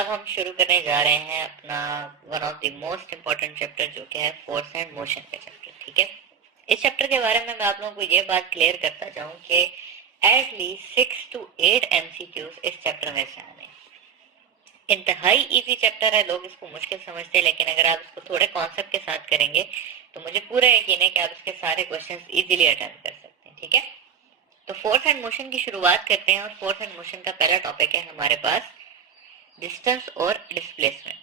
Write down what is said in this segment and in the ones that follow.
अब हम शुरू करने जा रहे हैं अपना one of the most important chapter, जो कि है फोर्स एंड मोशन का चैप्टर। ठीक है, इस चैप्टर के बारे में मैं आप लोगों को ये बात क्लियर करता जाऊं कि एटलीस्ट 6 to 8 एमसीक्यूज इस चैप्टर में से आने। इंतहाई इजी चैप्टर है, लोग इसको मुश्किल समझते हैं, लेकिन अगर आप इसको थोड़े कॉन्सेप्ट के साथ करेंगे तो मुझे पूरा यकीन है कि आप इसके सारे क्वेश्चंस इजीली अटेम्प्ट कर सकते हैं। ठीक है, तो फोर्स एंड मोशन की शुरुआत करते हैं और फोर्स एंड मोशन का पहला टॉपिक है हमारे पास डिस्टेंस और डिस्प्लेसमेंट।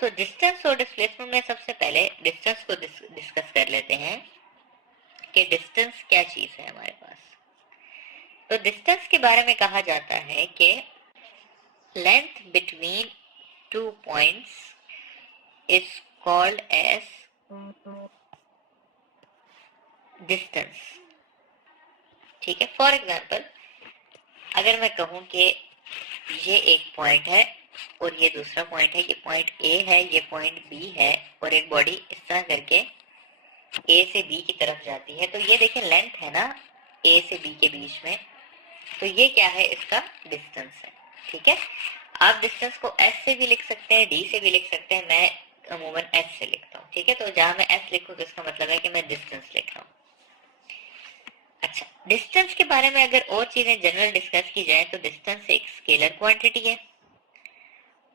तो डिस्टेंस और डिस्प्लेसमेंट में सबसे पहले डिस्टेंस को डिस्कस कर लेते हैं कि डिस्टेंस क्या चीज है हमारे पास। तो डिस्टेंस के बारे में कहा जाता है कि length between two points is called as distance. ठीक है, फॉर एग्जाम्पल अगर मैं कहूं कि ये एक पॉइंट है और ये दूसरा पॉइंट है, ये पॉइंट ए है, ये पॉइंट बी है, और एक बॉडी इस तरह करके ए से बी की तरफ जाती है, तो ये देखें लेंथ है ना ए से बी के बीच में, तो ये क्या है, इसका डिस्टेंस है। ठीक है, आप डिस्टेंस को एस से भी लिख सकते हैं, डी से भी लिख सकते हैं, मैं अमूमन एस से लिखता हूँ। ठीक है, तो जहां मैं एस लिखूं तो इसका मतलब है कि मैं डिस्टेंस लिख रहा हूँ। अच्छा, डिस्टेंस के बारे में अगर और चीजें जनरल डिस्कस की जाए तो डिस्टेंस एक स्केलर क्वांटिटी है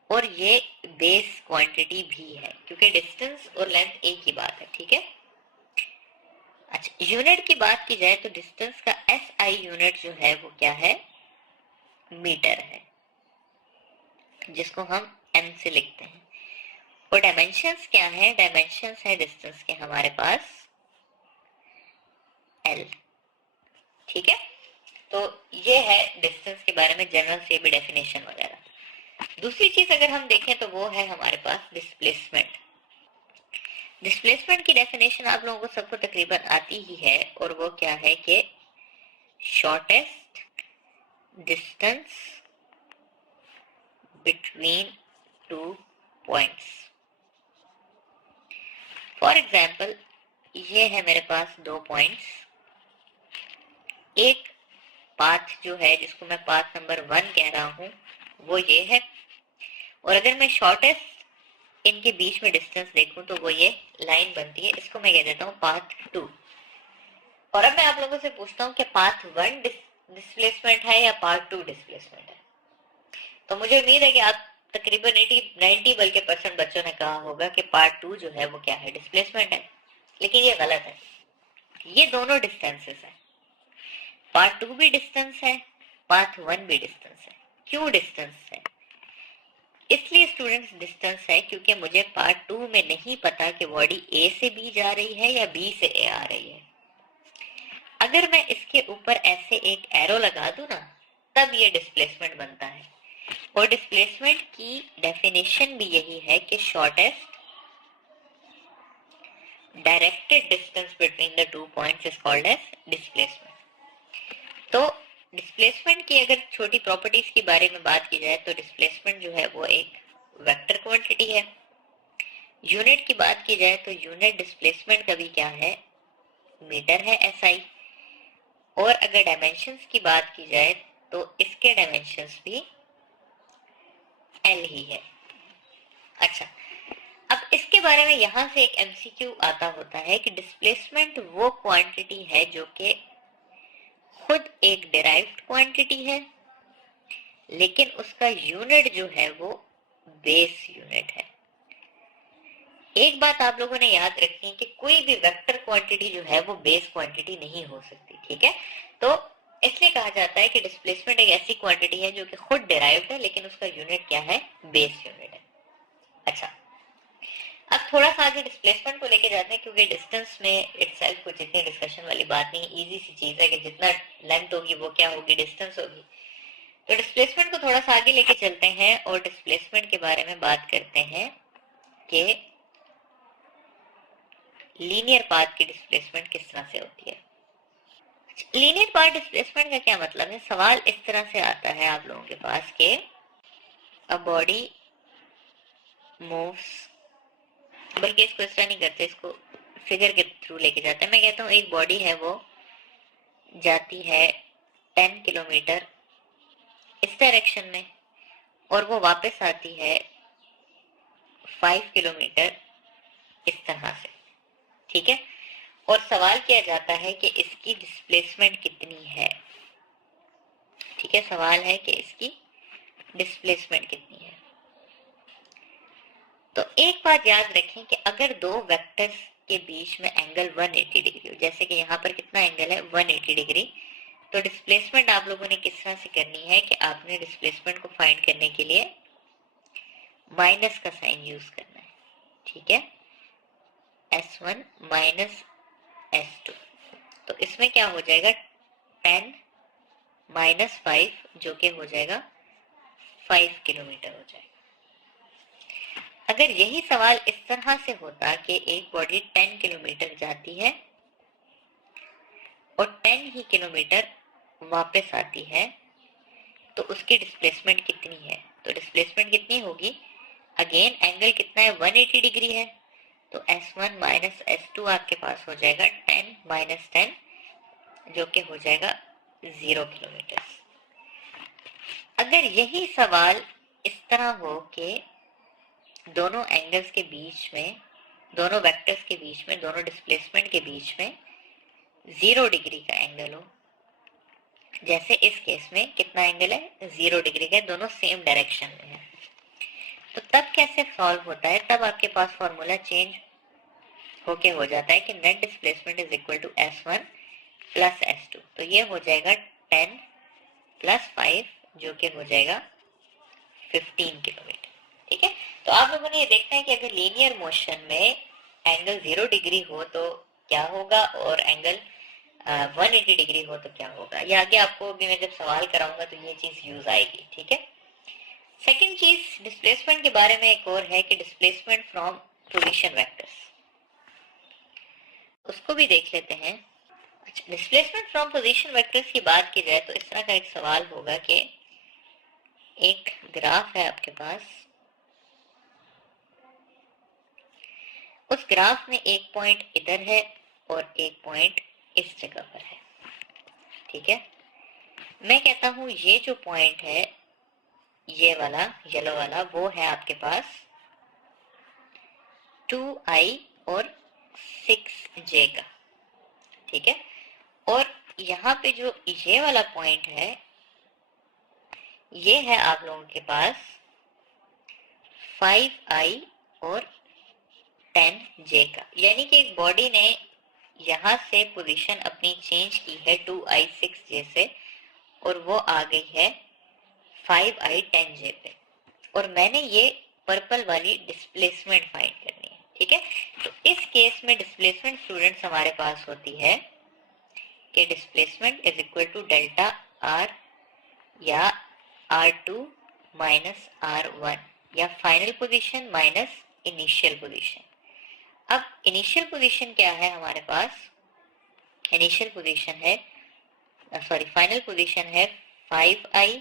और ये बेस क्वांटिटी भी है, क्योंकि डिस्टेंस और लेंथ एक ही बात है। ठीक है, अच्छा यूनिट की बात की जाए तो डिस्टेंस का एसआई यूनिट जो है वो क्या है, मीटर है, जिसको हम एम से लिखते हैं। और डायमेंशंस क्या है, डायमेंशंस है डिस्टेंस के हमारे पास एल। ठीक है, तो ये है डिस्टेंस के बारे में जनरल से भी डेफिनेशन वगैरह। दूसरी चीज अगर हम देखें तो वो है हमारे पास डिस्प्लेसमेंट। डिस्प्लेसमेंट की डेफिनेशन आप लोगों को सबको तकरीबन आती ही है, और वो क्या है कि shortest distance between two points. For example ये है मेरे पास दो पॉइंट्स, एक पाथ जो है जिसको मैं पाथ नंबर 1 कह रहा हूं वो ये है, और अगर मैं शॉर्टेस्ट इनके बीच में डिस्टेंस देखूं तो वो ये लाइन बनती है, इसको मैं कह देता हूँ पाथ 2। और अब मैं आप लोगों से पूछता हूँ कि पाथ 1 डिस्प्लेसमेंट है या पार्ट 2 डिस्प्लेसमेंट है। तो मुझे उम्मीद है कि आप तकरीबन 90 बल्कि परसेंट बच्चों ने कहा होगा कि पार्ट 2 जो है वो क्या है, डिस्प्लेसमेंट है, लेकिन ये गलत है। ये दोनों डिस्टेंसेस है, पार्ट 2 भी डिस्टेंस है, पार्ट 1 भी डिस्टेंस है। क्यों डिस्टेंस है, इसलिए स्टूडेंट्स डिस्टेंस है क्योंकि मुझे पार्ट 2 में नहीं पता कि बॉडी ए से बी जा रही है या बी से ए आ रही है। अगर मैं इसके ऊपर ऐसे एक एरो लगा दूं ना, तब ये डिस्प्लेसमेंट बनता है। और डिस्प्लेसमेंट की डेफिनेशन भी यही है कि shortest directed distance between the two points is called as displacement. तो डिस्प्लेसमेंट की अगर छोटी प्रॉपर्टीज के बारे में बात की जाए तो डिस्प्लेसमेंट जो है वो एक वेक्टर क्वांटिटी है। यूनिट की बात की जाए तो यूनिट डिस्प्लेसमेंट का भी क्या है, मीटर है, एसआई। और अगर डायमेंशंस की बात की जाए तो इसके डायमेंशंस भी एल ही है। अच्छा, अब इसके बारे में यहां से एक एमसीक्यू आता होता है कि डिस्प्लेसमेंट वो क्वांटिटी है जो कि खुद एक डिराइव्ड क्वांटिटी है, लेकिन उसका यूनिट जो है वो बेस यूनिट है। एक बात आप लोगों ने याद रखनी है कि कोई भी वेक्टर क्वांटिटी जो है वो बेस क्वांटिटी नहीं हो सकती। ठीक है, तो इसलिए कहा जाता है कि डिस्प्लेसमेंट एक ऐसी क्वांटिटी है जो कि खुद डिराइव्ड है, लेकिन उसका यूनिट क्या है, बेस यूनिट है। अच्छा, अब थोड़ा सा आगे डिस्प्लेसमेंट को लेके जाते हैं, क्योंकि डिस्टेंस में इटसेल्फ कुछ इतनी डिस्कशन वाली बात नहीं, इजी सी चीज है कि जितना लेंथ होगी वो क्या होगी, डिस्टेंस होगी। तो डिस्प्लेसमेंट को थोड़ा सा आगे लेके चलते हैं और डिस्प्लेसमेंट के बारे में बात करते हैं कि लीनियर पाथ की डिस्प्लेसमेंट किस तरह से होती है। लीनियर पाथ डिस्प्लेसमेंट का क्या मतलब है, सवाल इस तरह से आता है आप लोगों के पास कि अ बॉडी मूव्स, बल्कि इसको इस तरह नहीं करते, इसको फिगर के थ्रू लेके जाते हैं। मैं कहता हूँ एक बॉडी है वो जाती है 10 किलोमीटर इस डायरेक्शन में, और वो वापस आती है 5 किलोमीटर इस तरह से, ठीक है। और सवाल किया जाता है कि इसकी डिस्प्लेसमेंट कितनी है, ठीक है। सवाल है कि इसकी डिस्प्लेसमेंट कितनी है। तो एक बात याद रखें कि अगर दो वेक्टर्स के बीच में एंगल 180 डिग्री हो, जैसे कि यहाँ पर कितना एंगल है 180 डिग्री, तो डिस्प्लेसमेंट आप लोगों ने किस तरह से करनी है कि आपने डिस्प्लेसमेंट को फाइंड करने के लिए माइनस का साइन यूज करना है, ठीक है। S1 माइनस S2, तो इसमें क्या हो जाएगा 10 माइनस 5 जो कि हो जाएगा 5 किलोमीटर हो जाएगा। अगर यही सवाल इस तरह से होता कि एक बॉडी 10 किलोमीटर जाती है और 10 ही किलोमीटर वापस आती है, तो उसकी डिस्प्लेसमेंट कितनी है, तो डिस्प्लेसमेंट कितनी होगी, अगेन एंगल कितना है 180 डिग्री है, तो S1 माइनस S2 आपके पास हो जाएगा 10 माइनस 10 जो कि हो जाएगा 0 किलोमीटर। अगर यही सवाल इस तरह हो कि दोनों एंगल्स के बीच में, दोनों वेक्टर्स के बीच में, दोनों डिस्प्लेसमेंट के बीच में 0 डिग्री का एंगल हो, जैसे इस केस में कितना एंगल है 0 डिग्री का, दोनों सेम डायरेक्शन में है, तो तब कैसे सॉल्व होता है, तब आपके पास फॉर्मूला चेंज होके हो जाता है कि net displacement is equal to S1 plus S2, तो ये हो जाएगा 10 प्लस 5 जो कि हो जाएगा 15 किलोमीटर, ठीक है। तो आप लोगों ने ये देखना है कि अगर लीनियर मोशन में एंगल 0 डिग्री हो तो क्या होगा और एंगल 180 डिग्री हो तो क्या होगा। ये आगे आपको भी मैं जब सवाल कराऊंगा तो ये चीज यूज आएगी, ठीक है। सेकंड चीज डिस्प्लेसमेंट के बारे में एक और है कि डिस्प्लेसमेंट फ्रॉम पोजीशन वेक्टर्स, उसको भी देख लेते हैं। अच्छा, डिस्प्लेसमेंट फ्रॉम पोजीशन वेक्टर्स की बात की जाए तो इस तरह का एक सवाल होगा कि एक ग्राफ है आपके पास, उस ग्राफ में एक पॉइंट इधर है और एक पॉइंट इस जगह पर है, ठीक है। मैं कहता हूं ये जो पॉइंट है, ये वाला येलो वाला, वो है आपके पास 2i और 6j का, ठीक है। और यहाँ पे जो ये वाला पॉइंट है, ये है आप लोगों के पास 5i और 10j का, यानी कि एक बॉडी ने यहां से पोजीशन अपनी चेंज की है 2i 6j से और वो आ गई है 5i 10j पे, और मैंने ये पर्पल वाली डिस्प्लेसमेंट फाइंड करनी है, ठीक है। तो इस केस में डिस्प्लेसमेंट स्टूडेंट्स हमारे पास होती है कि displacement is equal to delta r या r2 माइनस r1 या final position minus initial position. अब इनिशियल पोजीशन क्या है हमारे पास, इनिशियल पोजीशन है फाइनल पोजीशन है 5i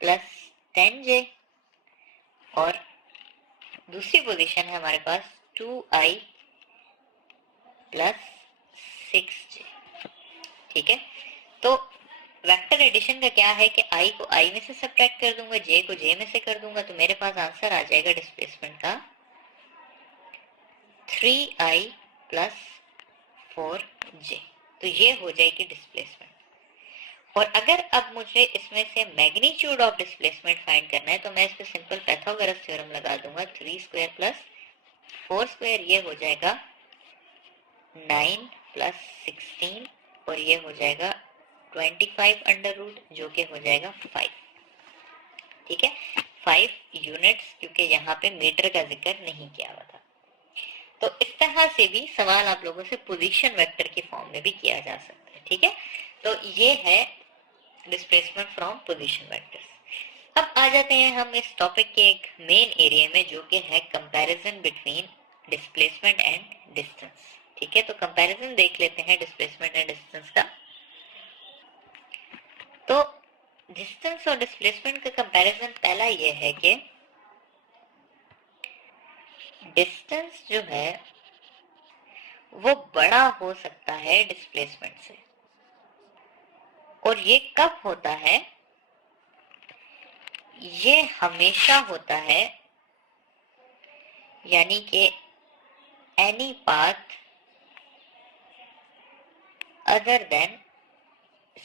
प्लस 10j और दूसरी पोजीशन है हमारे पास 2i प्लस 6j, ठीक है। तो वेक्टर एडिशन का क्या है कि i को i में से सब्ट्रैक्ट कर दूंगा, j को j में से कर दूंगा, तो मेरे पास आंसर आ जाएगा डिस्प्लेसमेंट का 3i प्लस 4j, तो ये हो जाएगी डिस्प्लेसमेंट। और अगर अब मुझे इसमें से मैग्नीट्यूड ऑफ डिस्प्लेसमेंट फाइंड करना है तो मैं इस पे सिंपल पाइथागोरस थ्योरम लगा दूंगा, 3 स्क्वायर प्लस 4 स्क्वायर ये हो जाएगा 9 प्लस 16 और ये हो जाएगा 25 अंडर रूट जो कि हो जाएगा 5, ठीक है। 5 यूनिट्स, क्योंकि यहाँ पे मीटर का जिक्र नहीं किया हुआ था। तो इस तरह से भी सवाल आप लोगों से पोजीशन वेक्टर की फॉर्म में भी किया जा सकता है, ठीक है। तो ये है डिस्प्लेसमेंट फ्रॉम पोजीशन वेक्टर्स। अब आ जाते हैं हम इस टॉपिक के एक मेन एरिया में जो कि है comparison between displacement and distance, ठीक है। तो कंपैरिजन देख लेते हैं डिस्प्लेसमेंट एंड डिस्टेंस का। तो डिस्टेंस और डिस्प्लेसमेंट का कंपैरिजन पहला ये है कि डिस्टेंस जो है वो बड़ा हो सकता है डिस्प्लेसमेंट से, और ये कब होता है, ये हमेशा होता है, यानी कि any path other than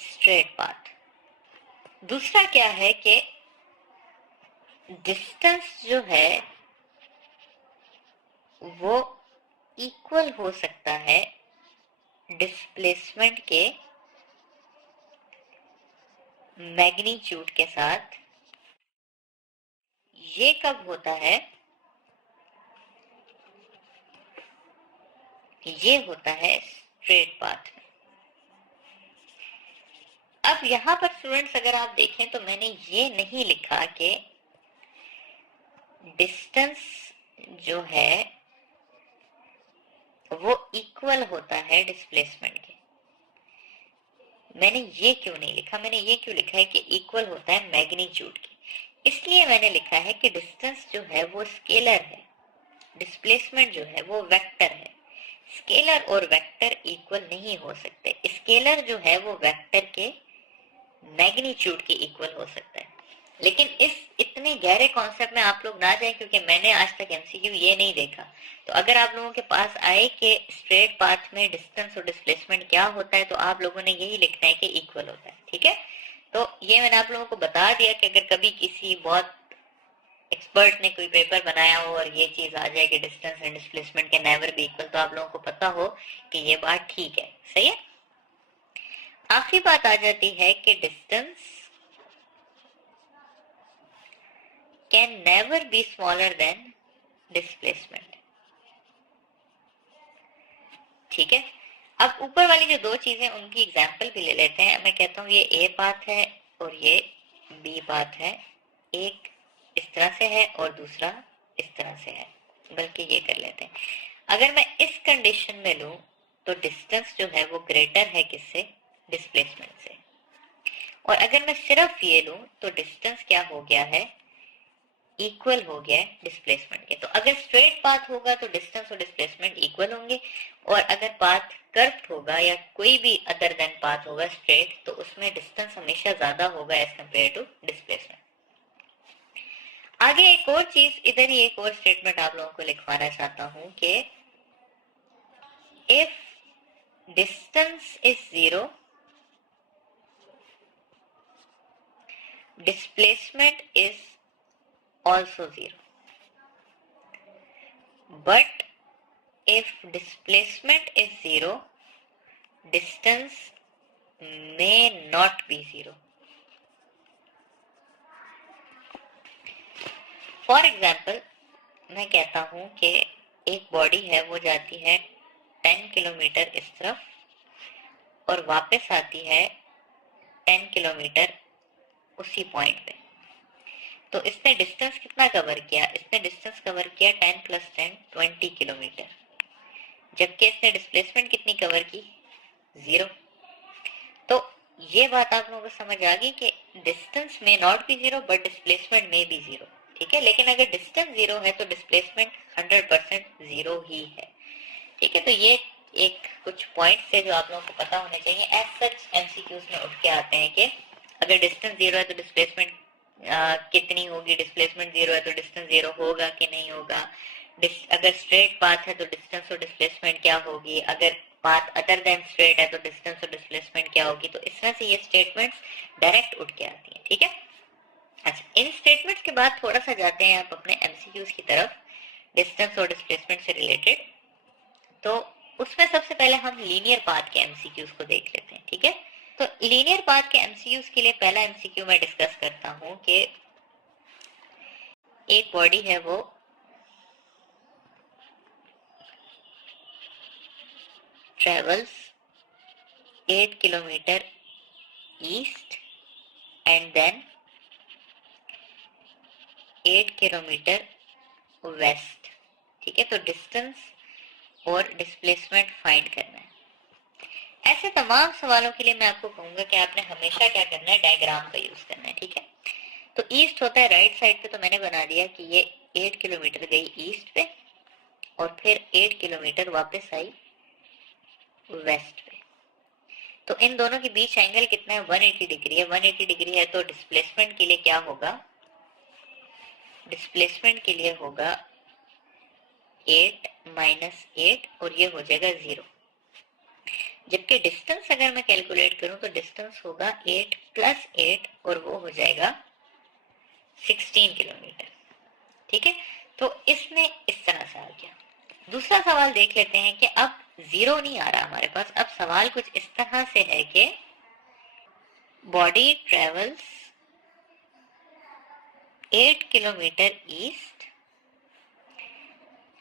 straight path. दूसरा क्या है कि डिस्टेंस जो है वो इक्वल हो सकता है डिस्प्लेसमेंट के मैग्नीट्यूड के साथ। ये कब होता है? ये होता है स्ट्रेट पाथ में। अब यहां पर स्टूडेंट्स अगर आप देखें तो मैंने ये नहीं लिखा कि डिस्टेंस जो है वो इक्वल होता है डिस्प्लेसमेंट के। मैंने ये क्यों नहीं लिखा? मैंने ये क्यों लिखा है कि इक्वल होता है मैग्नीट्यूड के? इसलिए मैंने लिखा है कि डिस्टेंस जो है वो स्केलर है, डिस्प्लेसमेंट जो है वो वेक्टर है। स्केलर और वेक्टर इक्वल नहीं हो सकते। स्केलर जो है वो वेक्टर के मैग्नीट्यूड के इक्वल हो सकता है। लेकिन इस इतने गहरे कॉन्सेप्ट में आप लोग ना जाएं, क्योंकि मैंने आज तक एमसीक्यू ये नहीं देखा। तो अगर आप लोगों के पास आए कि स्ट्रेट पाथ में डिस्टेंस और डिस्प्लेसमेंट क्या होता है, तो आप लोगों ने यही लिखना है कि इक्वल होता है। ठीक है, तो ये मैंने आप लोगों को बता दिया कि अगर कभी किसी बहुत एक्सपर्ट ने कोई पेपर बनाया हो और ये चीज आ जाए कि डिस्टेंस एंड डिस्प्लेसमेंट के नेवर बी इक्वल, तो आप लोगों को पता हो कि ये बात ठीक है। सही है। आखिरी बात आ जाती है कि distance can never be smaller than displacement। ठीक है, अब ऊपर वाली जो दो चीजें उनकी एग्जांपल भी ले लेते हैं। मैं कहता हूं ये ए पाथ है और ये बी पाथ है। एक इस तरह से है और दूसरा इस तरह से है, बल्कि ये कर लेते हैं। अगर मैं इस कंडीशन में लूं तो डिस्टेंस जो है वो ग्रेटर है किससे? डिस्प्लेसमेंट से। और अगर मैं सिर्फ ये लूं तो डिस्टेंस क्या हो गया है? इक्वल हो गया है डिस्प्लेसमेंट के। तो अगर स्ट्रेट पाथ होगा तो डिस्टेंस और डिस्प्लेसमेंट इक्वल होंगे, और अगर पाथ कर्व्ड होगा या कोई भी अदर देन पाथ होगा स्ट्रेट, तो उसमें डिस्टेंस हमेशा ज्यादा होगा एज कंपेयर टू डिस्प्लेसमेंट। आगे एक और चीज, इधर ही एक और स्टेटमेंट आप लोगों को लिखवाना चाहता हूं कि if distance is zero, displacement is also zero, but if displacement is zero, distance may not be zero। For example मैं कहता हूं कि एक बॉडी है वो जाती है 10 किलोमीटर इस तरफ और वापस आती है 10 किलोमीटर उसी पॉइंट पे। तो इसने डिस्टेंस कितना कवर किया? इसने डिस्टेंस कवर किया 10 + 10 20 किलोमीटर, जबकि इसने डिस्प्लेसमेंट कितनी कवर की? 0। तो ये बात आप लोगों को समझ आ गई कि डिस्टेंस में not be zero but displacement में बी जीरो। ठीक है, लेकिन अगर डिस्टेंस 0 है तो डिस्प्लेसमेंट 100% 0 ही है। ठीक है, तो ये एक कुछ पॉइंट्स है जो आप लोगों को पता होने चाहिए। एज सच एमसीक्यूज में उठ के आते हैं कि अगर डिस्टेंस 0 है तो डिस्प्लेसमेंट कितनी होगी, डिस्प्लेसमेंट 0 है तो डिस्टेंस 0 होगा कि नहीं होगा, अगर स्ट्रेट पाथ है तो डिस्टेंस और डिस्प्लेसमेंट क्या होगी, अगर पाथ अदर देन स्ट्रेट है तो डिस्टेंस और डिस्प्लेसमेंट क्या होगी। तो इस तरह से ये स्टेटमेंट्स डायरेक्ट उठ के आती हैं। ठीक है, अच्छा, इन स्टेटमेंट्स के बाद थोड़ा सा जाते हैं आप अपने एमसीक्यूज की तरफ डिस्टेंस और डिस्प्लेसमेंट से रिलेटेड। तो उसमें सबसे पहले हम लीनियर पाथ के एमसीक्यूज को देख लेते हैं। ठीक है, तो लीनियर पाथ के एमसीक्यूज के लिए पहला एमसीक्यू मैं डिस्कस करता हूं कि एक बॉडी है वो travels 8 kilometre east and then 8 kilometre west. ठीक है, तो डिस्टेंस और डिस्प्लेसमेंट फाइंड करना है। ऐसे तमाम सवालों के लिए मैं आपको कहूंगा कि आपने हमेशा क्या करना है? डायग्राम का यूज करना है। ठीक है, तो ईस्ट होता है राइट साइड पे, तो मैंने बना दिया कि ये 8 किलोमीटर गई ईस्ट पे और फिर 8 किलोमीटर वापस आई वेस्ट पे। तो इन दोनों के बीच एंगल कितना है? 180 डिग्री है। 180 डिग्री है तो डिस्प्लेसमेंट के लिए क्या होगा? डिस्प्लेसमेंट के लिए होगा 8 माइनस 8 और ये हो जाएगा 0। जबकि डिस्टेंस अगर मैं कैलकुलेट करूं तो डिस्टेंस होगा 8 प्लस 8 और वो हो जाएगा 16 किलोमीटर। ठीक है, तो इसने इस तरह से आ गया। दूसरा सवाल देख लेते हैं कि अब 0 नहीं आ रहा हमारे पास। अब सवाल कुछ इस तरह से है कि body travels 8 kilometre east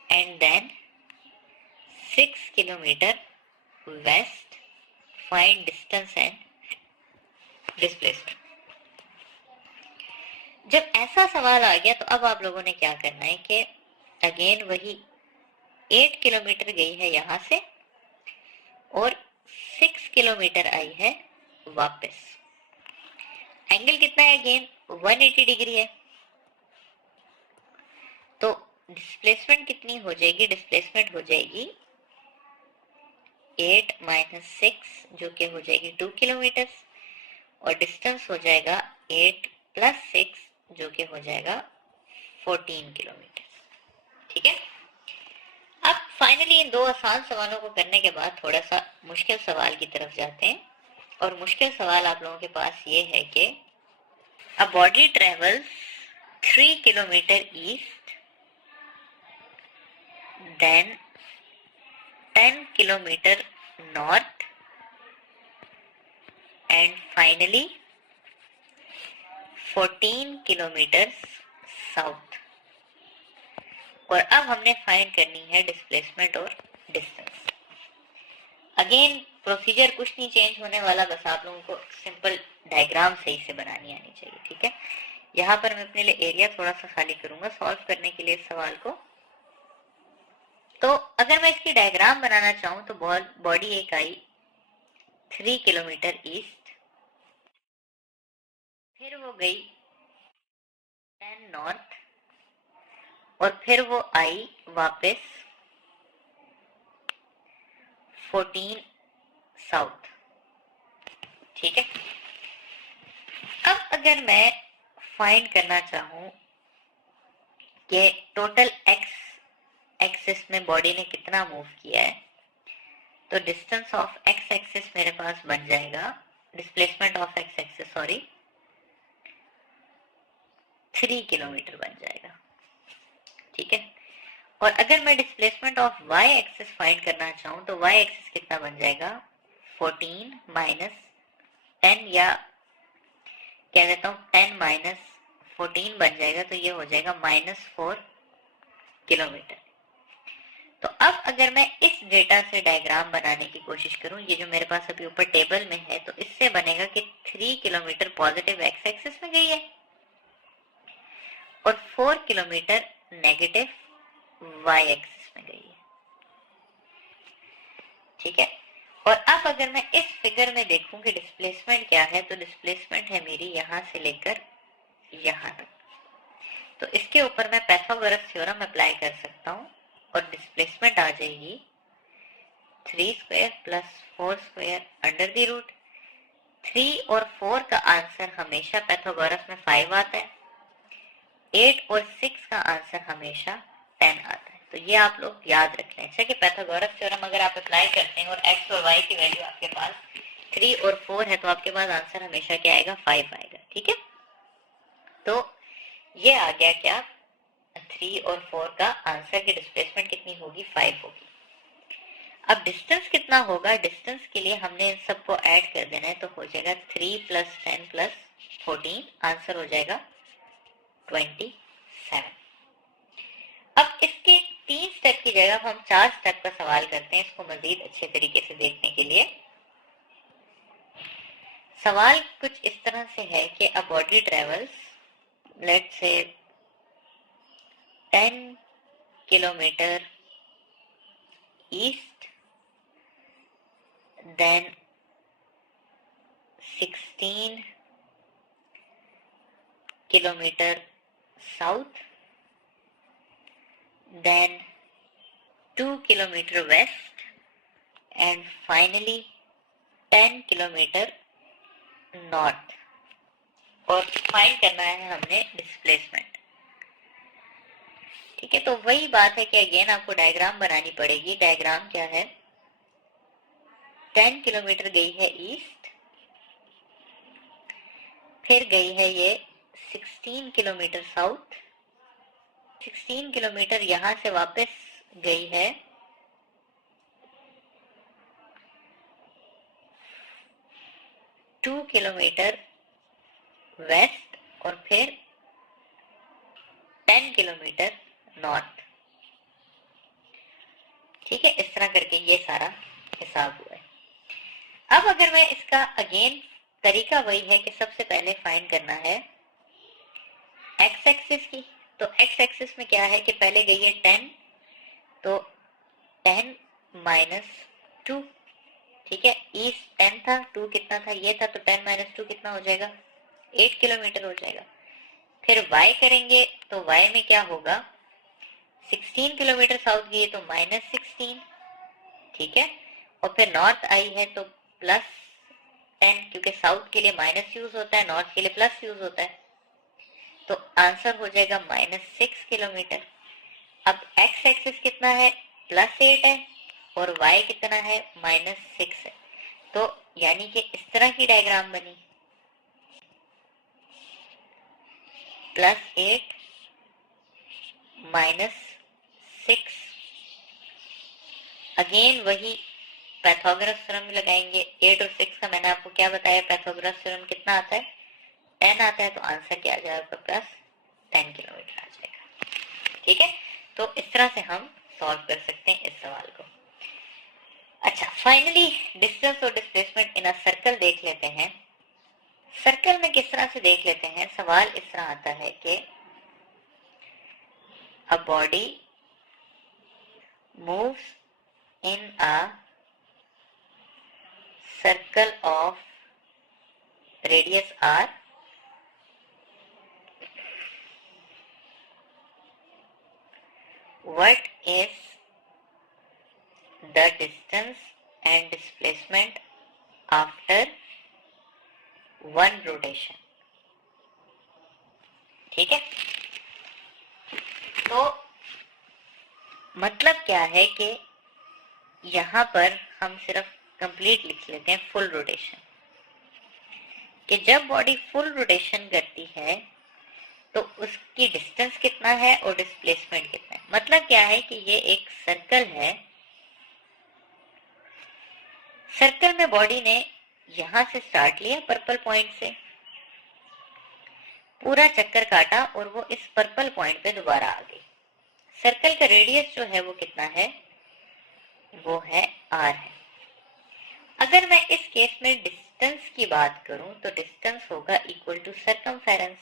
and then 6 kilometre west, find distance and displacement. जब ऐसा सवाल आ गया तो अब आप लोगों ने क्या करना है कि अगेन वही 8 किलोमीटर गई है यहां से और 6 किलोमीटर आई है वापस। एंगल कितना है? अगेन 180 डिग्री है। तो डिस्प्लेसमेंट कितनी हो जाएगी? डिस्प्लेसमेंट हो जाएगी 8 माइनस 6 जो कि हो जाएगी 2 किलोमीटर और डिस्टेंस हो जाएगा 8 प्लस 6 जो कि हो जाएगा 14 किलोमीटर। ठीक है, अब फाइनली इन दो आसान सवालों को करने के बाद थोड़ा सा मुश्किल सवाल की तरफ जाते हैं। और मुश्किल सवाल आप लोगों के पास ये है कि a body travels 3 kilometre east then 10 kilometre north and finally 14 kilometre south. और अब हमने फाइंड करनी है डिस्प्लेसमेंट और डिस्टेंस। अगेन प्रोसीजर कुछ नहीं चेंज होने वाला, बस आप लोगों को सिंपल डायग्राम सही से बनानी आनी चाहिए। ठीक है, यहाँ पर मैं अपने लिए एरिया थोड़ा सा खाली करूंगा सॉल्व करने के लिए इस सवाल को। तो अगर मैं इसकी डायग्राम बनाना चाहूं तो बॉडी एक आई 3 किलोमीटर ईस्ट, फिर वो गई 10 नॉर्थ और फिर वो आई वापस 14 साउथ। ठीक है, अब अगर मैं फाइंड करना चाहूं कि टोटल एक्स एक्सिस में बॉडी ने कितना मूव किया है, तो डिस्टेंस ऑफ एक्स एक्सिस मेरे पास बन जाएगा, displacement of X axis sorry 3 kilometre बन जाएगा। ठीक है, और अगर मैं displacement of Y axis find करना चाहूं तो वाई एक्सिस कितना बन जाएगा? 14 माइनस 10 या कह देता हूं 10 माइनस 14 बन जाएगा, तो ये हो जाएगा -4 किलोमीटर। तो अब अगर मैं इस डेटा से डायग्राम बनाने की कोशिश करूं, ये जो मेरे पास अभी ऊपर टेबल में है, तो इससे बनेगा कि 3 किलोमीटर पॉजिटिव एक्स एक्सिस में गई है और 4 किलोमीटर नेगेटिव वाई एक्सिस में गई है। ठीक है, और अब अगर मैं इस फिगर में देखूं कि डिस्प्लेसमेंट क्या है, तो डिस्प्लेसमेंट है मेरी यहां से लेकर यहां तक। तो इसके ऊपर मैं पाइथागोरस थ्योरम अप्लाई कर सकता हूं और डिस्प्लेसमेंट आ जाएगी 3 square plus 4 square under the root. 3 और 4 का आंसर हमेशा पाइथागोरस में 5 आता है, 8 और 6 का आंसर हमेशा 10 आता है। तो ये आप लोग याद रख लें। अच्छा कि पाइथागोरस थ्योरम अगर आप अप्लाई करते हैं और x और y की वैल्यू आपके पास 3 और 4 है तो आपके पास आंसर हमेशा क्या आएगा? 5 आएगा। ठीक है, तो ये आ गया क्या? 3 और 4 का आंसर की डिस्प्लेसमेंट कितनी होगी? 5 होगी। अब डिस्टेंस कितना होगा? डिस्टेंस के लिए हमने इन सबको ऐड कर देना है, तो हो जाएगा 3 प्लस 10 प्लस 14, आंसर हो जाएगा 27। अब इसके 3 स्टेप की जगह हम 4 स्टेप का सवाल करते हैं, इसको मजीद अच्छे तरीके से देखने के लिए। सवाल कुछ इस तरह से है कि अ बॉडी ट्रेवल्स लेट्स से 10 kilometre east then 16 kilometre south then 2 kilometer west and finally 10 kilometer north। और फाइंड करना है हमने डिस्प्लेसमेंट। ठीक है, तो वही बात है कि अगेन आपको डायग्राम बनानी पड़ेगी। डायग्राम क्या है, 10 किलोमीटर गई है ईस्ट, फिर गई है ये 16 किलोमीटर साउथ, 16 किलोमीटर यहां से वापस गई है 2 किलोमीटर वेस्ट, और फिर 10 किलोमीटर नॉर्थ। ठीक है, इस तरह करके ये सारा हिसाब हुआ है। अब अगर मैं इसका अगेन तरीका वही है कि सबसे पहले फाइंड करना है एक्स एक्सिस की। तो एक्स एक्सिस में क्या है कि पहले गई है 10, तो 10 माइनस 2, ठीक है, ईस्ट 10 था, 2 कितना था, ये था, तो 10 माइनस 2 कितना हो जाएगा, 8 किलोमीटर हो जाएगा। फिर y करेंगे तो y में क्या होगा, 16 किलोमीटर साउथ गई है तो माइनस 16, ठीक है, और फिर नॉर्थ आई है तो प्लस 10, क्योंकि साउथ के लिए माइनस यूज होता है, नॉर्थ के लिए प्लस यूज होता है, तो आंसर हो जाएगा माइनस 6 किलोमीटर। अब एक्स एक्सिस कितना है, +8 है, और y कितना है, -6 है। तो यानी कि इस तरह की डायग्राम बनी, +8 -6, अगेन वही पैथागोरस थ्योरम लगाएंगे। 8 और 6 का मैंने आपको क्या बताया, पैथागोरस थ्योरम कितना आता है, 10 आता है, तो आंसर क्या आ जाएगा, +10 किलोमीटर आ जाएगा। ठीक है, तो इस तरह से हम सॉल्व कर सकते हैं इस सवाल को। अच्छा, फाइनली डिस्टेंस और डिस्प्लेसमेंट इन अ सर्कल देख लेते हैं। सर्कल में किस तरह से देख लेते हैं, सवाल इस तरह आता है कि a body moves in a circle of radius r, what is the distance and displacement after one rotation। ठीक है, तो मतलब क्या है कि यहां पर हम सिर्फ कंप्लीट लिख लेते हैं फुल रोटेशन, कि जब बॉडी फुल रोटेशन करती है तो उसकी डिस्टेंस कितना है और डिस्प्लेसमेंट कितना है। मतलब क्या है कि ये एक सर्कल है, सर्कल में बॉडी ने यहां से स्टार्ट लिया पर्पल पॉइंट से, पूरा चक्कर काटा और वो इस पर्पल पॉइंट पे दोबारा आ गई। सर्कल का रेडियस जो है वो कितना है, वो है r है। अगर मैं इस केस में डिस्टेंस की बात करूं तो डिस्टेंस होगा इक्वल टू सर्कमफेरेंस।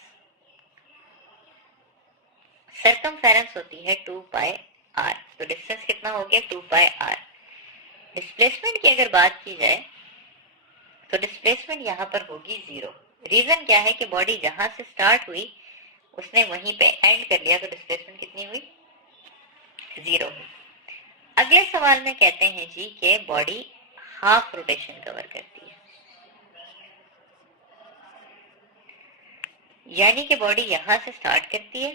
सर्कमफेरेंस होती है 2 पाई r, तो डिस्टेंस कितना हो गया, 2 पाई r। डिस्प्लेसमेंट की अगर बात की जाए तो डिस्प्लेसमेंट यहाँ पर होगी 0। रीजन क्या है कि बॉडी जहां से स्टार्ट हुई उसने वहीं पे एंड कर लिया, तो डिस्प्लेसमेंट कितनी हुई, 0 हुई। अगले सवाल में कहते हैं जी कि बॉडी हाफ रोटेशन कवर करती है, यानी कि बॉडी यहां से स्टार्ट करती है,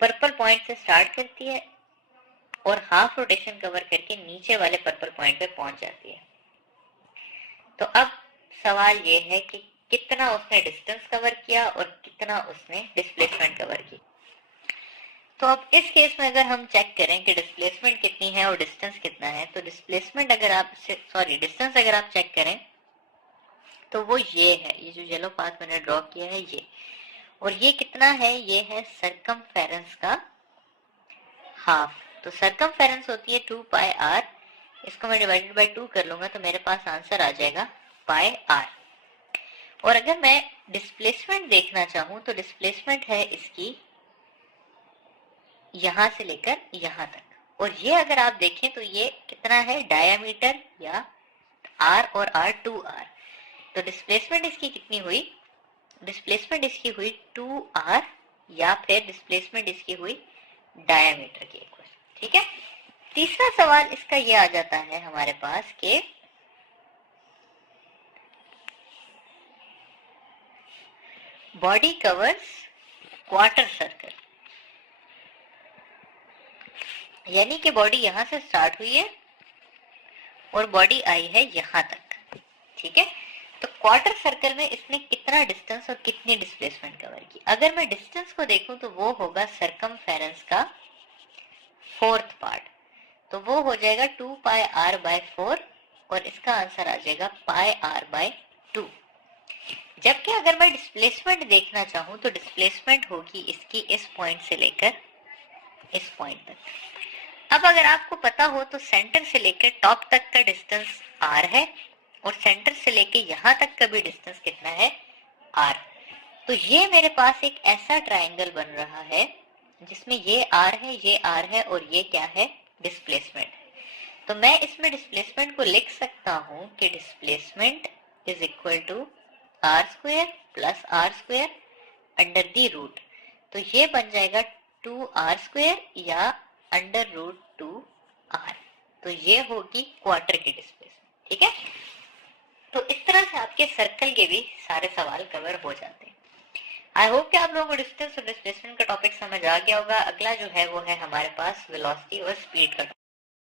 पर्पल पॉइंट से स्टार्ट करती है और हाफ रोटेशन कवर करके नीचे वाले पर्पल पॉइंट पे पहुंच जाती है। तो अब सवाल ये है कि कितना उसने डिस्टेंस कवर किया और कितना उसने डिस्प्लेसमेंट कवर की। तो अब इस केस में अगर हम चेक करें कि डिस्प्लेसमेंट कितनी है और डिस्टेंस कितना है, तो डिस्प्लेसमेंट अगर आप डिस्टेंस अगर आप चेक करें तो वो ये है, ये जो येलो पाथ मैंने ड्रॉ किया है ये, और ये कितना है, ये है सर्कमफेरेंस का हाफ। तो सर्कमफेरेंस होती है 2 पाई r, इसको मैं डिवाइडेड बाय 2 कर लूंगा तो मेरे पास आंसर आ जाएगा पाई r। और अगर मैं डिस्प्लेसमेंट देखना चाहूं तो डिस्प्लेसमेंट है इसकी यहां से लेकर यहां तक, और ये अगर आप देखें तो ये कितना है, डायामीटर या r और r 2r। तो डिस्प्लेसमेंट इसकी कितनी हुई, डिस्प्लेसमेंट इसकी हुई 2r, या फिर डिस्प्लेसमेंट इसकी हुई डायामीटर के इक्वल। ठीक है, तीसरा सवाल इसका ये आ जाता है हमारे पास कि बॉडी कवर्स क्वार्टर सर्कल, यानी कि बॉडी यहां से स्टार्ट हुई है और बॉडी आई है यहां तक, ठीक है। तो क्वार्टर सर्कल में इसने कितना डिस्टेंस और कितनी डिस्प्लेसमेंट कवर की? अगर मैं डिस्टेंस को देखूं तो वो होगा सरकमफेरेंस का फोर्थ पार्ट, तो वो हो जाएगा 2 पाई आर बाय 4 और इसका आंसर आ जाएगा पाई आर बाय 2। जबकि अगर मैं डिस्प्लेसमेंट देखना चाहूं तो डिस्प्लेसमेंट होगी इसकी इस पॉइंट से लेकर इस पॉइंट तक। अब अगर आपको पता हो तो सेंटर से लेकर टॉप तक का डिस्टेंस आर है और सेंटर से लेके यहां तक का भी डिस्टेंस कितना है? आर। तो ये मेरे पास एक ऐसा ट्रायंगल बन रहा है जिसमें ये आर है, ये आर है और ये क्या है? डिस्प्लेसमेंट। तो मैं इसमें डिस्प्लेसमेंट को लिख सकता हूं कि displacement is equal to r square plus r square under the root. तो ये बन जाएगा 2r स्क्वेयर या अंडर रूट 2r। तो ये होगी क्वार्टर की डिस्प्लेसमेंट, ठीक है। तो इस तरह से आपके सर्कल के भी सारे सवाल कवर हो जाते हैं। आई होप कि आप लोगों को डिस्टेंस और डिस्प्लेसमेंट का टॉपिक समझ आ गया होगा। अगला जो है वो है हमारे पास वेलोसिटी और स्पीड का।